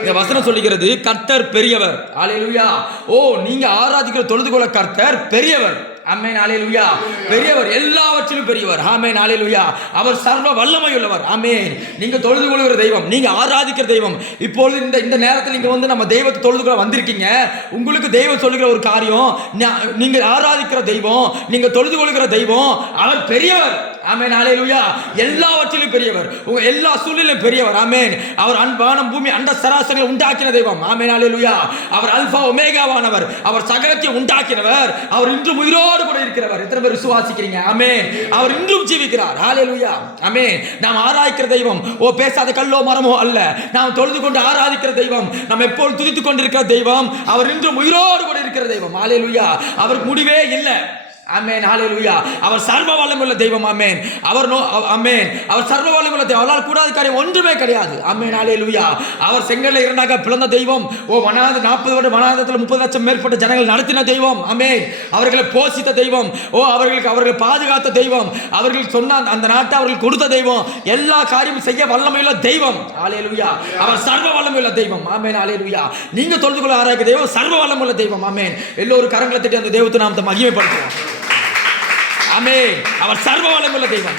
இந்த வசனம் சொல்லுகிறது கர்த்தர் பெரியவர். ஹல்லேலூயா. ஓ, நீங்க ஆராதிக்கிற தொழுது கொள்ள கர்த்தர் பெரியவர். ஆமென். ஹல்லேலூயா. பெரியவர், எல்லாவற்றிலும் பெரியவர். ஆமென். ஹல்லேலூயா. அவர் சர்வ வல்லமை உள்ளவர். ஆமென். நீங்க தொழுது கொள்கிற தெய்வம், நீங்க ஆராதிக்கிற தெய்வம். இப்பொழுது இந்த நேரத்தில் நீங்க வந்து நம்ம தெய்வத்தை தொழுது கொள்ள வந்திருக்கீங்க. உங்களுக்கு தெய்வம் சொல்லுகிற ஒரு காரியம், நீங்க ஆராதிக்கிற தெய்வம், நீங்க தொழுது கொள்கிற தெய்வம் அவர் பெரியவர். ஆமென். ஹல்லேலூயா. எல்லாவற்றிலும் பெரியவர், உங்க எல்லா சூழ்நிலையிலும் பெரியவர். ஆமென். அவர் வானம் பூமி அண்ட சராசரங்களை உண்டாக்கின தெய்வம். ஆமென். ஹல்லேலூயா. அவர் அல்பா ஒமேகாவானவர், அவர் சகலத்தை உண்டாக்கினவர், அவர் இன்றும் உயிரோடு கூட இருக்கிறவர். எத்தனை பேர் விசுவாசிக்கிறீங்க? ஆமென். அவர் இன்றும் ஜீவிக்கிறார். ஹல்லேலூயா. ஆமென். நாம் ஆராதிக்கிற தெய்வம் பேசாத கல்லோ மரமோ அல்ல. நாம் தொழுது கொண்டு ஆராதிக்கிற தெய்வம், நாம் எப்போது துதித்துக் கொண்டிருக்கிற தெய்வம், அவர் இன்றும் உயிரோடு கூட இருக்கிற தெய்வம். ஹல்லேலூயா. அவருக்கு முடிவே இல்லை. ஆமென். ஹல்லேலூயா. அவர் சர்வ வல்லமையுள்ள தெய்வம். ஆமென். ஆமென். அவர் சர்வ வல்லமையுள்ள தெய்வம். அவரால் கூடாத காரியம் ஒன்றுமே கிடையாது. ஆமென். ஹல்லேலூயா. அவர் செங்கல்லை இரண்டாக பிளந்த தெய்வம். 40 வருட வனாந்தரத்தில் 30 லட்சம் மேற்பட்ட ஜனங்கள் நடத்தின தெய்வம். ஆமென். அவர்களை போஷித்த தெய்வம். அவர்களை பாதுகாத்த தெய்வம். அவர்கள் சொன்ன அந்த நாட்டை அவர்கள் கொடுத்த தெய்வம். எல்லா காரியமும் செய்ய வல்லமையுள்ள தெய்வம். ஹல்லேலூயா. அவர் சர்வ வல்லமையுள்ள தெய்வம். ஆமென். ஹல்லேலூயா. நீங்க தொழுது கொள்ள ஆராய்க்கிற தெய்வம் சர்வ வல்லமையுள்ள தெய்வம். ஆமென். எல்லோரும் கரங்களை தட்டி அந்த தெய்வத்தை நாம் மகிமைப்படுத்துவோம். ஆமென். அவர் சர்வ வல்லமையுள்ள தெய்வம்.